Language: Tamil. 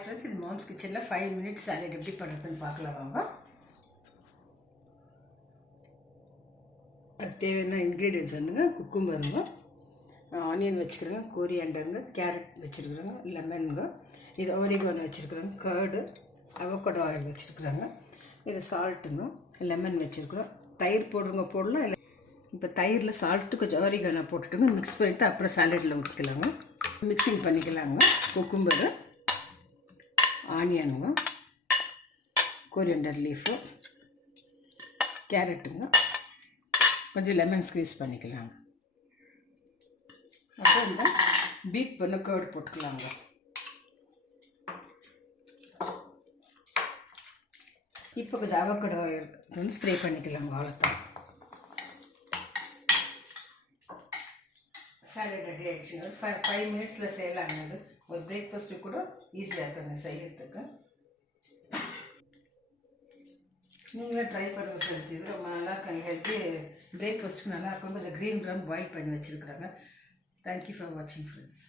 ஃப்ரெண்ட்ஸ், இது மாம்ஸ் கிச்சனில் 5 மினிட்ஸ் சாலட் எப்படி பண்ணுறதுன்னு பார்க்கலாம் வாங்க. அதுக்கு தேவையான இன்க்ரீடியன்ஸ் வந்துங்க, குக்கும்பருங்க, ஆனியன் வச்சுக்கிறேங்க, கோரியாண்டருங்க, கேரட் வச்சுருக்குறேங்க, லெமனுங்க, இது ஓரிகோன் வச்சுருக்குறேங்க, கர்டு, அவகோடோ ஆயில் வச்சுருக்குறாங்க, இது சால்ட்டுங்க, லெமன் வச்சுருக்குறோம், தயிர் போடுறவங்க போடலாம். இல்லை இப்போ தயிரில் சால்ட்டு கொஞ்சம் ஓரிகோனை போட்டுட்டுங்க மிக்ஸ் பண்ணிவிட்டு அப்புறம் சாலட்டில் ஊற்றிக்கலாங்க. மிக்சிங் பண்ணிக்கலாங்க. குக்கும்பரு, ஆனியனுங்க, கோரியண்டர் லீஃபு, கேரட்டுங்க, கொஞ்சம் லெமன் ஸ்க்வீஸ் பண்ணிக்கலாங்க. அப்புறம் இந்த பீட் பண்ண கர்டு போட்டுக்கலாங்க. இப்போ கொஞ்சம் அவகோடோ வந்து ஸ்ப்ரே பண்ணிக்கலாங்க. அவ்வளோதான், சாலட் ரெடி ஆகிடுச்சுங்க. 5 மினிட்ஸில் செய்யலாங்க. ஒரு பிரேக்ஃபாஸ்ட்டு கூட ஈஸியாக இருக்குங்க செய்கிறதுக்கு. நீங்களும் ட்ரை பண்ணுங்கள் ஃப்ரெண்ட்ஸ். இது ரொம்ப நல்லா இருக்குங்க. ஹெல்த்தி பிரேக்ஃபாஸ்ட்டுக்கு நல்லா இருக்கும். கொஞ்சம் க்ரீன் க்ரௌண்ட் பாயில் பண்ணி வச்சுருக்குறாங்க. தேங்க்யூ ஃபார் வாட்சிங் ஃப்ரெண்ட்ஸ்.